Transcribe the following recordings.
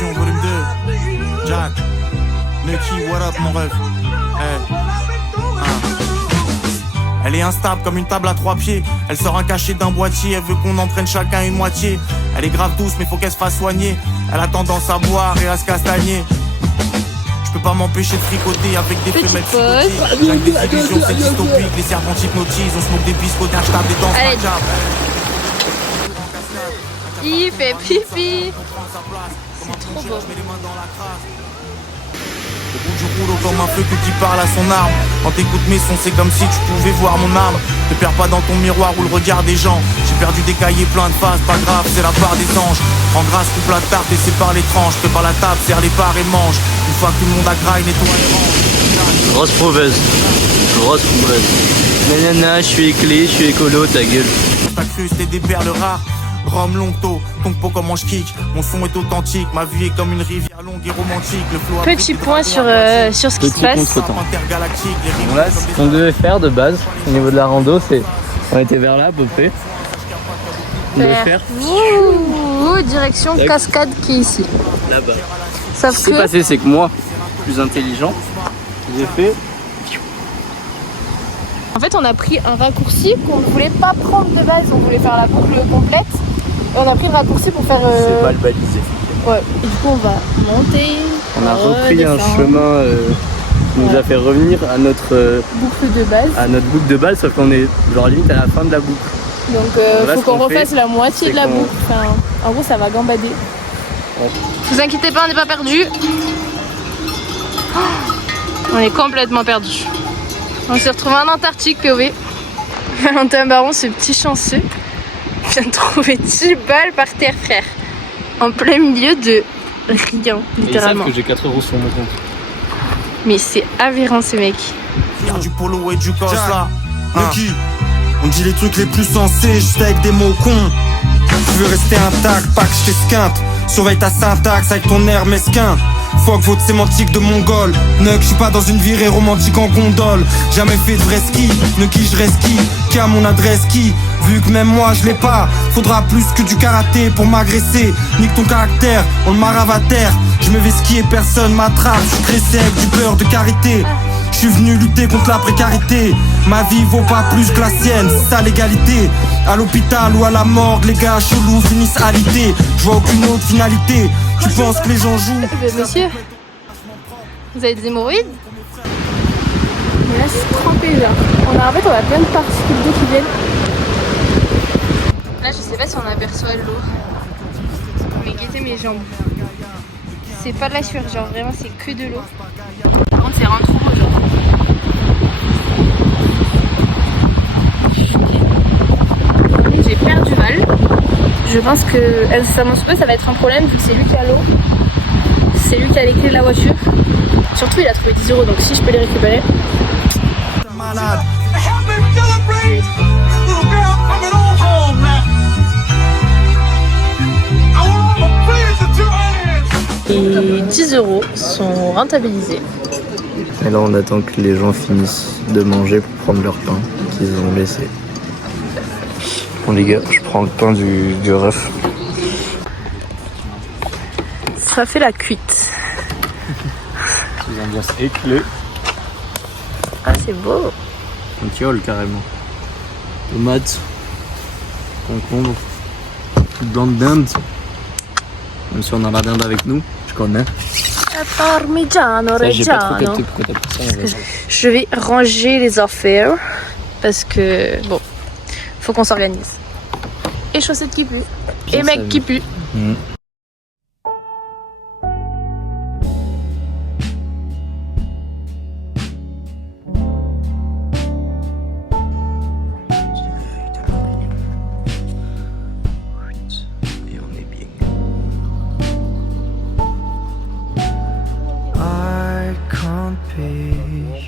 Vision volume 2. Jack. Nucky, what up mon rêve. Elle est instable comme une table à 3 pieds. Elle sort un cachet d'un boîtier. Elle veut qu'on en prenne chacun une moitié. Elle est grave douce mais faut qu'elle se fasse soigner. Elle a tendance à boire et à se castagner. Je peux pas m'empêcher de fricoter avec des femelles psychotiques. Chaque des illusions c'est dystopique. Les servantes hypnotisent. On smoke des biscottes, je tape des danses macabres. Il fait pipi. C'est trop beau. Je roule comme un feu qui parle à son arme. Quand t'écoutes mes sons c'est comme si tu pouvais voir mon âme. Ne perds pas dans ton miroir ou le regard des gens. J'ai perdu des cahiers pleins de faces, pas grave, c'est la part des anges. En grâce, coupe la tarte et sépare les tranches. Prépare la table, serre les parts et mange. Une fois que tout le monde a graille, nettoie les ranges. Grosse prouveuse. Grosse prouveuse. Nanana, je suis éclé, je suis écolo, ta gueule. T'as cru c'était des perles rares. Rome longto, ton pot comment je kick. Mon son est authentique, ma vie est comme une rivière longue et romantique. Le flow Petit point sur ce qui se passe. Bon là, ce qu'on devait faire de base, au niveau de la rando, c'est... On était vers là à peu près. On devait faire... Direction cascade qui est ici. Là-bas. Sauf Ce qui s'est que... passé, c'est que moi, plus intelligent, j'ai fait... En fait, on a pris un raccourci qu'on ne voulait pas prendre de base. On voulait faire la boucle complète. Et on a pris le raccourci pour faire... C'est mal balisé. Ouais. Et du coup, on va monter. On a repris un chemin qui nous a fait revenir à notre boucle de base. À notre boucle de base, sauf qu'on est genre limite à la fin de la boucle. Donc là, faut qu'on refasse la moitié de la boucle. Enfin, en gros, ça va gambader. Ouais. Vous inquiétez pas, on n'est pas perdu. On est complètement perdu. On s'est retrouvé en Antarctique, POV. Valentin Baron, ce petit chanceux, vient de trouver 10 balles par terre, frère. En plein milieu de rien, littéralement. Ils savent que j'ai 4 € sur mon compte. Mais c'est aberrant, ces mecs. Du polo et du cos là. Nucky, on dit les trucs les plus sensés, juste avec des mots cons. Tu veux rester intact, pas que je t'esquinte. Surveille ta syntaxe avec ton air mesquin. Fuck votre sémantique de mongol. Nuck, je suis pas dans une virée romantique en gondole. Jamais fait de vrai ski, Nucky je reste qui a mon adresse qui. Vu que même moi je l'ai pas, faudra plus que du karaté pour m'agresser. Nique ton caractère, on le marave à terre. Je me vais skier, personne m'attrape. Je suis cressé avec du beurre de karité. Je suis venu lutter contre la précarité. Ma vie vaut pas plus que la sienne, c'est ça l'égalité. À l'hôpital ou à la morgue, les gars chelous finissent alité. Je vois aucune autre finalité. Tu penses que les gens jouent? Monsieur, vous avez des hémorroïdes? Là c'est trempé là. On a plein de particules d'eau qui viennent. Là je sais pas si on aperçoit l'eau. Mais guettez mes jambes. C'est pas de la sueur, genre vraiment c'est que de l'eau. Par contre c'est vraiment trop beau genre. J'ai perdu Val. Je pense que incessamment sous peu ça va être un problème vu que c'est lui qui a l'eau. C'est lui qui a les clés de la voiture. Surtout il a trouvé 10 € donc si je peux les récupérer. Malade. Et 10 € sont rentabilisés. Et là on attend que les gens finissent de manger pour prendre leur pain qu'ils ont laissé. Bon les gars, je prends le pain du ref. Ça fait la cuite. Ils ambiance éclé. Ah c'est beau. Un tiol carrément. Tomates, concombre, blanc de dinde. Même si on a la dinde avec nous, je connais. Parmigiano Reggiano. Je vais ranger les affaires parce que bon, faut qu'on s'organise. Et chaussettes qui puent. Et mec qui pue.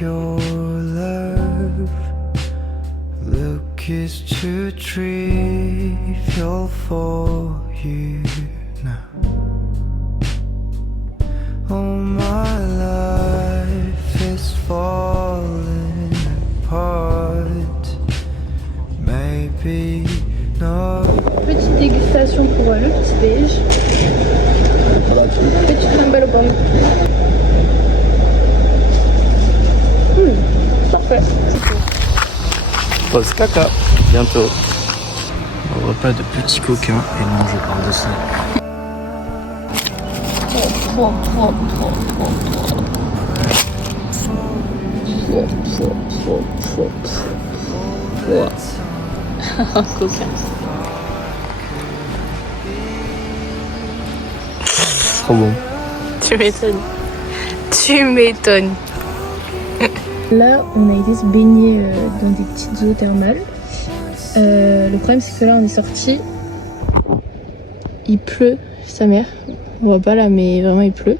Your love look is too trivial for you now. Oh, my life is falling apart. Maybe not. Petite dégustation pour le petit déj. là-dessus. Petite crumble aux pommes. Parfait. Pause caca, bientôt. Un repas de petits coquins et manger par-dessus. Trop. Coquin. Trop bon. Tu m'étonnes. Là, on a été se baigner dans des petites eaux thermales. Le problème, c'est que là, on est sorti. Il pleut, sa mère. On voit pas là, mais vraiment, il pleut.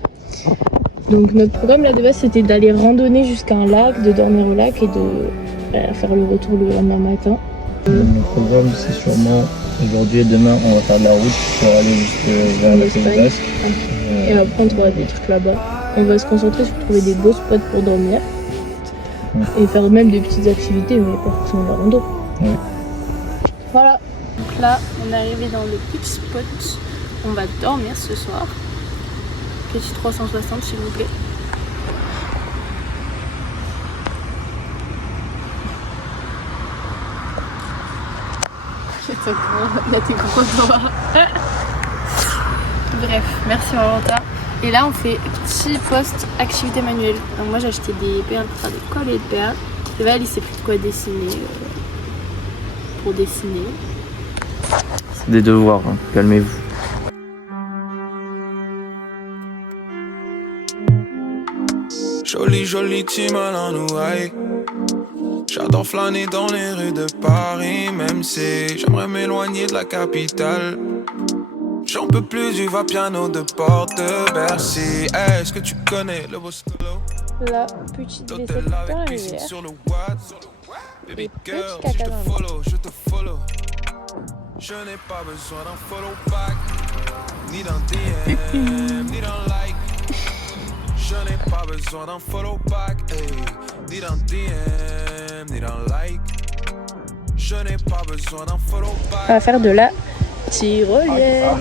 Donc, notre programme là de base, c'était d'aller randonner jusqu'à un lac, de dormir au lac et de faire le retour le lendemain matin. Le programme, c'est sûrement aujourd'hui et demain, on va faire de la route pour aller vers la côte basque. Et après, on trouvera des trucs là-bas. On va se concentrer sur trouver des beaux spots pour dormir. Et faire même des petites activités, mais pas forcément la rando. Ouais. Voilà. Donc là, on est arrivé dans le petit spot. On va dormir ce soir. Petit 360, s'il vous plaît. On a tes gros doigts. Bref, merci Valentin. Et là on fait petit post activité manuelle. Donc moi j'ai acheté des perles pour faire des collets de perles. Et Val il sait plus de quoi dessiner pour dessiner. C'est des devoirs, hein. Calmez-vous. Jolie team à la nouaille. J'adore flâner dans les rues de Paris, même si j'aimerais m'éloigner de la capitale. J'en peux plus du va-piano de Porte de Bercy. Est-ce que tu connais le Bostolo? La petite vaisselle dans la rivière. Sur le Watt. Baby girl, petit caca dans je te follow. Je n'ai pas besoin d'un follow back, ni d'un DM, ni d'un like. Je n'ai pas besoin d'un follow back, ni d'un DM, ni d'un like. Je n'ai pas besoin d'un follow back. On va faire de la tyrolienne.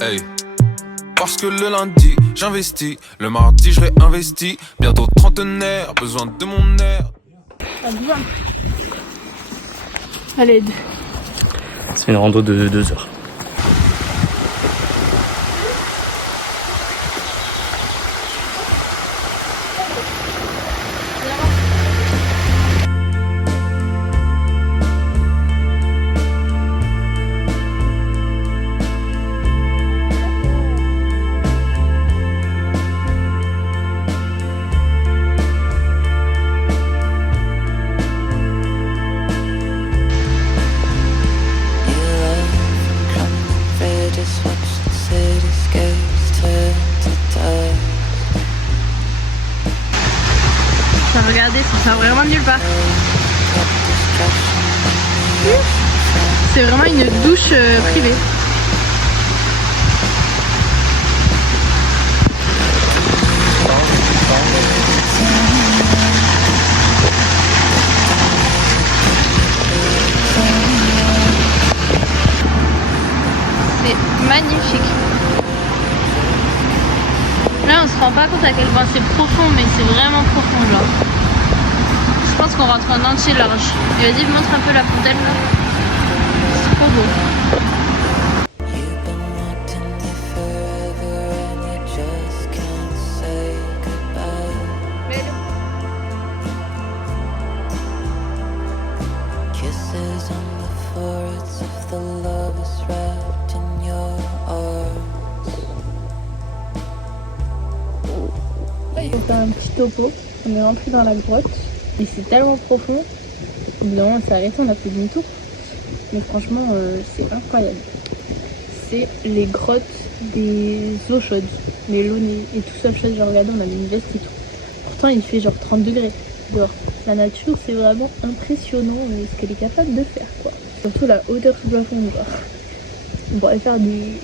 Hey. Parce que le lundi, j'investis. Le mardi, je réinvestis. Bientôt trentenaire, besoin de mon air. À l'aide. C'est une rando de 2 heures. Regardez, ça sort vraiment de nulle part. C'est vraiment une douche privée. C'est magnifique. Là, on se rend pas compte à quel point c'est profond, mais c'est vraiment profond, genre. Je pense qu'on rentre en entier large. Et vas-y, montre un peu la fontaine là. C'est trop beau. On fait un petit topo. On est rentré dans la grotte. Et c'est tellement profond, au bout d'un moment on s'est arrêté, on a fait demi-tour. Mais franchement, c'est incroyable. C'est les grottes des eaux chaudes. Mais l'eau est tout seul chaude, j'ai regardé, on a mis une veste et tout. Pourtant il fait genre 30 degrés dehors. La nature c'est vraiment impressionnant ce qu'elle est capable de faire quoi. Surtout la hauteur sous plafond, quoi. On pourrait faire des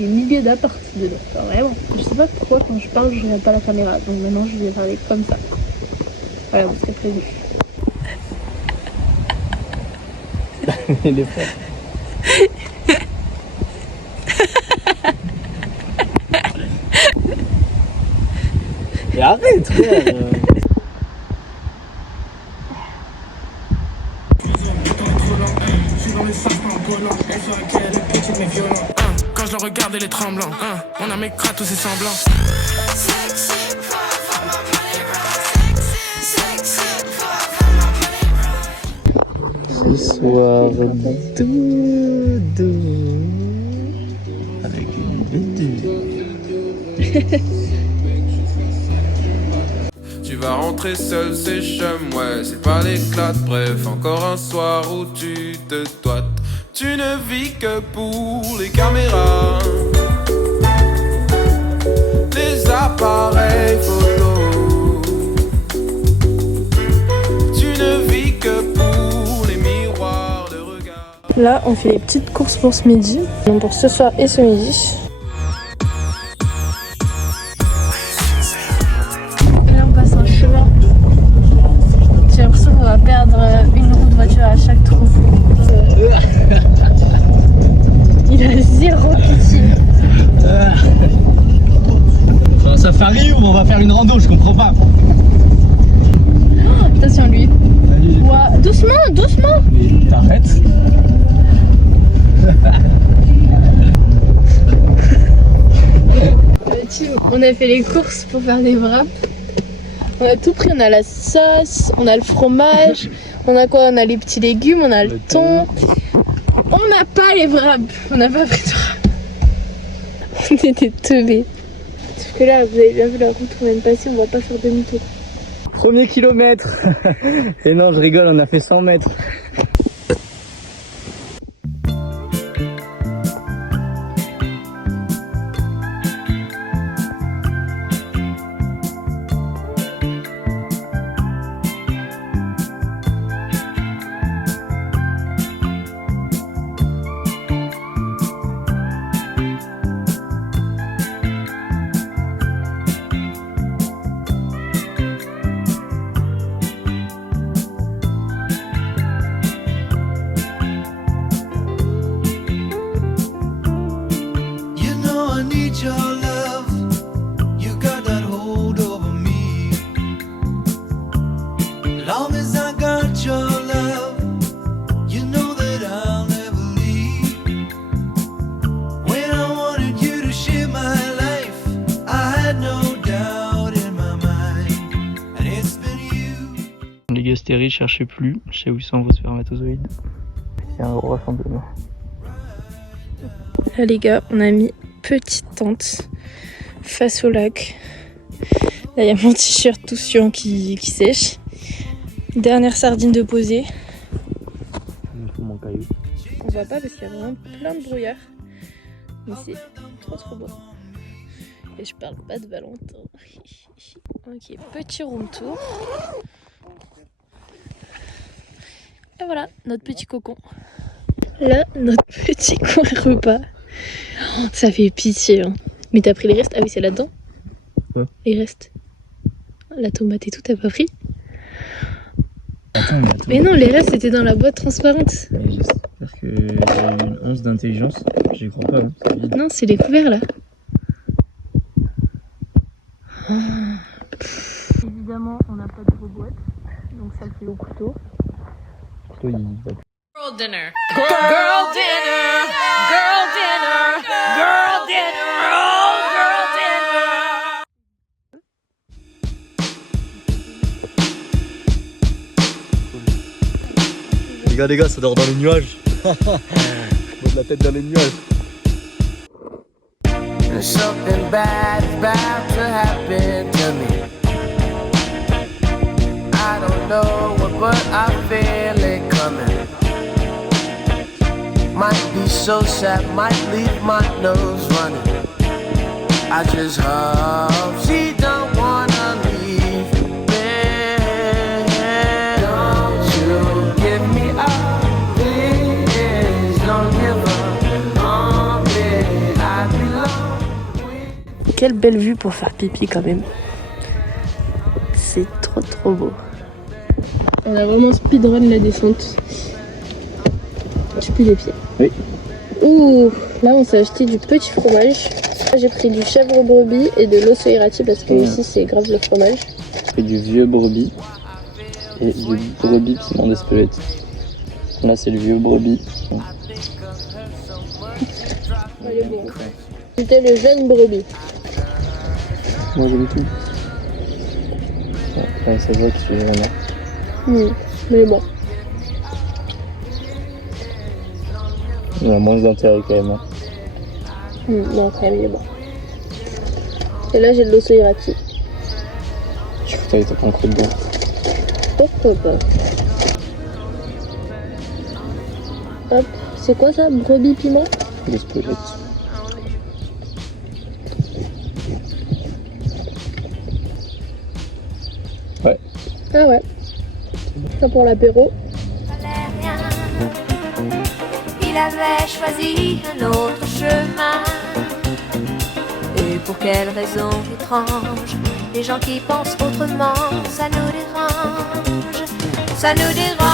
milliers d'apparts dedans, enfin, vraiment. Je sais pas pourquoi quand je parle je regarde pas la caméra, donc maintenant je vais parler comme ça. Voilà, vous serez prévenus. Il est fort. Mais arrête, frère. Quand je le regarde, il est tremblant. On a mes crats, tous ces semblants. Ce soir, doudou. Avec une doudou. Tu vas rentrer seul, c'est chum, ouais, c'est pas l'éclate. Bref, encore un soir où tu te doites. Tu ne vis que pour les caméras, les appareils photo. Tu ne vis que pour les miroirs de regard. Là, on fait les petites courses pour ce midi. Donc pour ce soir et ce midi. Là, on passe un chemin. J'ai l'impression qu'on va perdre une roue de voiture à chaque trou. Il a zéro pitié. C'est un safari ou on va faire une rando, je comprends pas. Attention lui. Ouah, doucement, doucement. Mais t'arrêtes. On a fait les courses pour faire des wraps. On a tout pris, on a la sauce, on a le fromage, on a quoi? On a les petits légumes, on a le thon. On n'a pas les wraps, on n'a pas pris de wraps. On était teubés. Sauf que là, vous avez bien vu la route qu'on vient de passer, on va pas faire demi-tour. Premier kilomètre. Et non, je rigole, on a fait 100 mètres. You know I need your love. You got that hold over me. Long as I got your love, you know that I'll never leave. When I wanted you to share my life, I had no doubt in my mind. And it's been you. Les gastéries, cherchez plus. Je sais où sont vos spermatozoïdes. Il y a un gros rassemblement. Là les gars, on a mis petite tente face au lac. Là il y a mon t-shirt tout suant qui sèche. Dernière sardine de poser. Mon caillou. On voit pas parce qu'il y a vraiment plein de brouillard. Mais c'est trop beau. Et je parle pas de Valentin. Ok, petit room tour. Et voilà, notre petit cocon. Là, notre petit coin repas. Oh, ça fait pitié. Hein. Mais t'as pris les restes? Ah oui, c'est là-dedans. Ouais. Les restes. La tomate et tout, t'as pas pris? Attends. Mais non, les restes étaient dans la boîte transparente. Mais j'espère que j'ai une once d'intelligence. J'y crois pas. Hein. C'est vide. Non, c'est les couverts là. Évidemment, on n'a pas de gros boîte. Donc ça le fait au couteau. Toi, il va Girl dinner. Girl dinner. Girl dinner. Girl dinner. Oh, girl dinner. Les gars, ça dort dans les nuages. Je pose la tête dans les nuages. Something bad is about to happen to me. I don't know what, but I feel it coming. Might be so sad, might leave my nose running. I just hope she don't wanna leave me. Don't you give me up, please. Don't give up on me. I belong. Quelle belle vue pour faire pipi quand même. C'est trop beau. On a vraiment speedrun la descente. je pue les pieds. Oui. Ouh, là on s'est acheté du petit fromage. J'ai pris du chèvre brebis et de l'osso irrati parce que ici c'est grave le fromage. Et du vieux brebis et du brebis piment d'Espelette. Là c'est le vieux brebis. Il est bon. C'était le jeune brebis. Moi j'aime tout. Ouais, ça se voit que je suis vraiment. Mais bon. Il a moins d'intérêt quand même. Hein. Non, quand même, il est bon. Et là, j'ai de l'osso irrati. Je crois que t'as pas encore dedans. Pourquoi pas? Hop, c'est quoi ça? Brebis piment? D'Espelette. Ouais. Ah ouais. Ça pour l'apéro. Il avait choisi un autre chemin. Et pour quelle raison étrange, les gens qui pensent autrement, ça nous dérange. Ça nous dérange.